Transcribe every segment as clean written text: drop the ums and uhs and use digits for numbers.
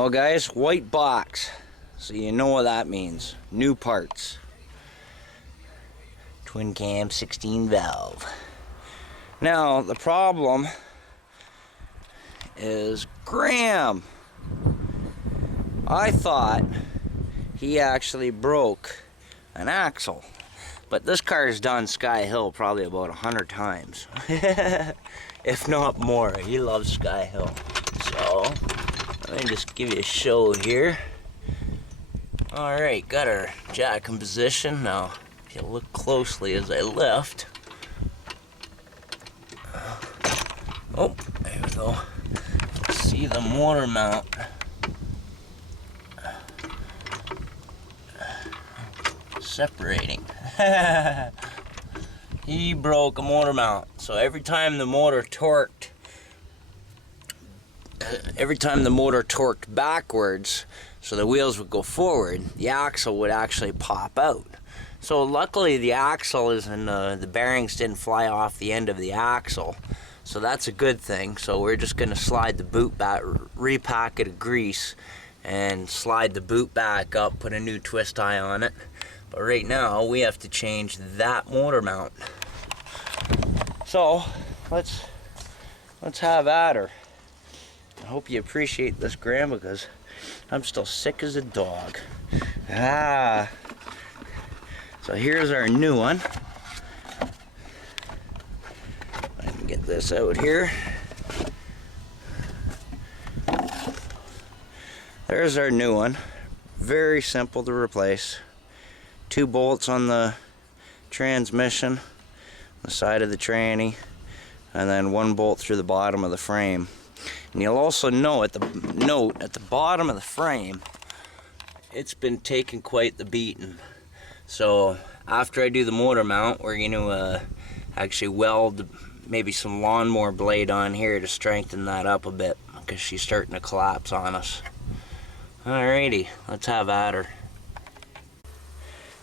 Well guys, white box. So you know what that means. New parts. Twin cam 16 valve. Now the problem is Graham. I thought he actually broke an axle. But this car's done Sky Hill probably about 100 times. If not more. He loves Sky Hill. So let me just give you a show here. Alright, got our jack in position. Now, if you look closely as I lift. Oh, there we go. See the motor mount. Separating. He broke a motor mount. So every time the motor torqued backwards, so the wheels would go forward, the axle would actually pop out. So luckily the axle is in the bearings didn't fly off the end of the axle, so that's a good thing. So we're just going to slide the boot back, repack it of grease, and slide the boot back up, put a new twist tie on it. But right now we have to change that motor mount. So let's have at her. I hope you appreciate this, Graham, because I'm still sick as a dog. So here's our new one. I can get this out here. There's our new one. Very simple to replace. 2 bolts on the transmission, the side of the tranny, and then 1 bolt through the bottom of the frame. And you'll also know at the bottom of the frame, it's been taking quite the beating. So after I do the motor mount, we're going to actually weld maybe some lawnmower blade on here to strengthen that up a bit, because she's starting to collapse on us. Alrighty, let's have at her.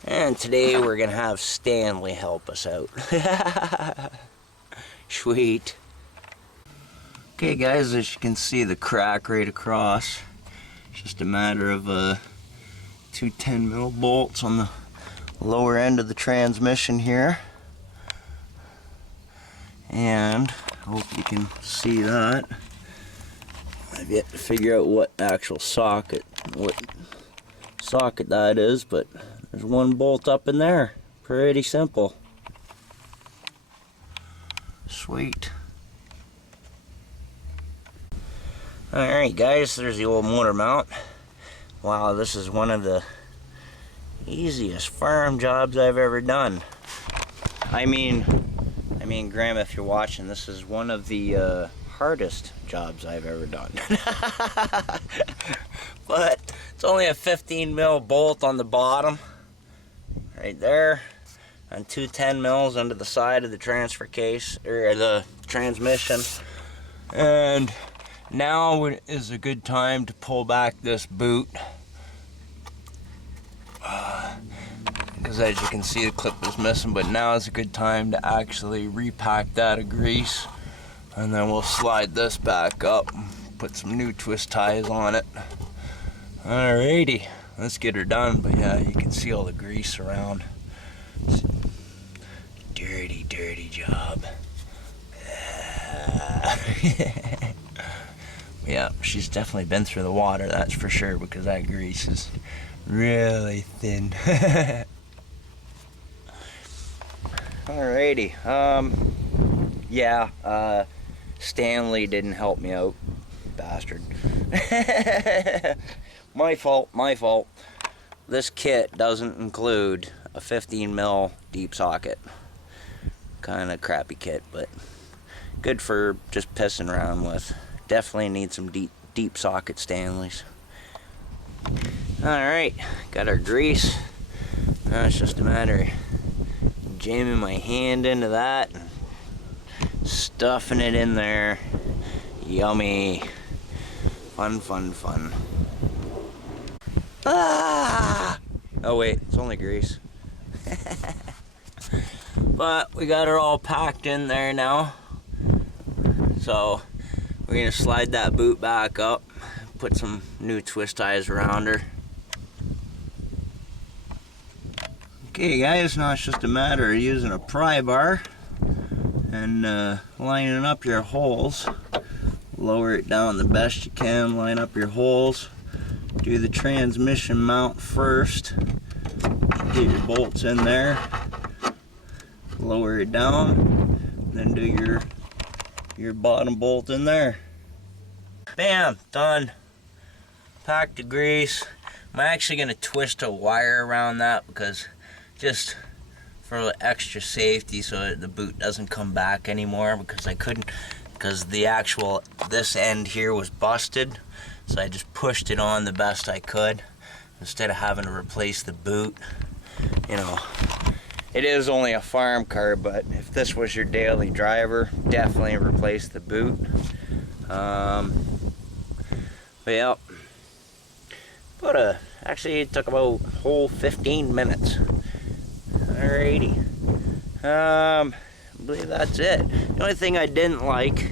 And today we're going to have Stanley help us out. Sweet. Okay guys, as you can see the crack right across. It's just a matter of 2 10mm bolts on the lower end of the transmission here. And I hope you can see that. I've yet to figure out what socket that is, but there's 1 bolt up in there. Pretty simple. Sweet. Alright guys, there's the old motor mount. Wow, this is one of the easiest farm jobs I've ever done. I mean Graham, if you're watching, this is one of the hardest jobs I've ever done. But it's only a 15mm bolt on the bottom, right there, and 2 10mm under the side of the transfer case, or the transmission. And now is a good time to pull back this boot, because as you can see the clip was missing, but now is a good time to actually repack that of grease, and then we'll slide this back up, put some new twist ties on it. Alrighty, let's get her done. But yeah, you can see all the grease around. Dirty, dirty job. Yeah, she's definitely been through the water, that's for sure, because that grease is really thin. Alrighty, yeah, Stanley didn't help me out, bastard. My fault. This kit doesn't include a 15mm deep socket. Kind of crappy kit, but good for just pissing around with. Definitely need some deep socket Stanleys. Alright, got our grease. Now it's just a matter of jamming my hand into that and stuffing it in there. Yummy. Fun, fun, fun. Ah! Oh wait, it's only grease. But we got her all packed in there now. So we're gonna slide that boot back up, put some new twist ties around her. Okay guys, now it's just a matter of using a pry bar and lining up your holes. Lower it down the best you can, line up your holes. Do the transmission mount first. Get your bolts in there. Lower it down, then do your bottom bolt in there. Bam, done. Pack the grease. I'm actually going to twist a wire around that because just for extra safety so the boot doesn't come back anymore, because I couldn't, because the actual, this end here was busted, so I just pushed it on the best I could instead of having to replace the boot. You know, it is only a farm car, but if this was your daily driver, definitely replace the boot. Well, actually it took about a whole 15 minutes. Alrighty. I believe that's it. The only thing I didn't like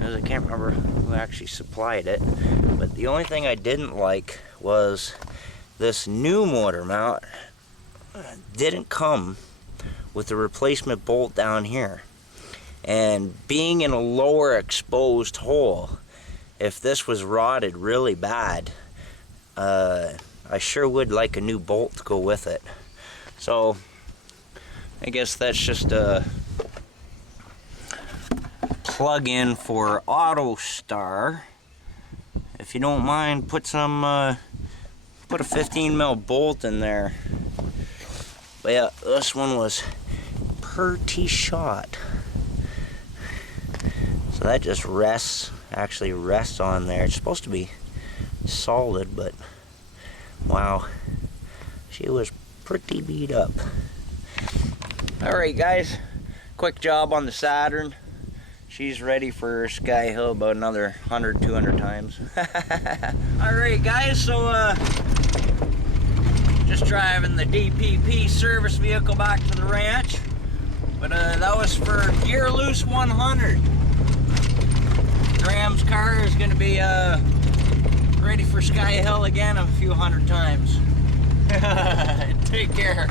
is I can't remember who actually supplied it, but the only thing I didn't like was this new motor mount didn't come with a replacement bolt down here. And being in a lower exposed hole, if this was rotted really bad, I sure would like a new bolt to go with it. So I guess that's just a plug-in for AutoStar. If you don't mind, put a 15 mil bolt in there. But yeah, this one was pretty shot. So that just actually rests on there. It's supposed to be solid, but wow, she was pretty beat up. Alright guys, quick job on the Saturn. She's ready for Sky Hill about another 100-200 times. Alright guys, so just driving the DPP service vehicle back to the ranch. But that was for Gear Loose 100. Graham's car is going to be ready for Sky Hill again a few hundred times. Take care.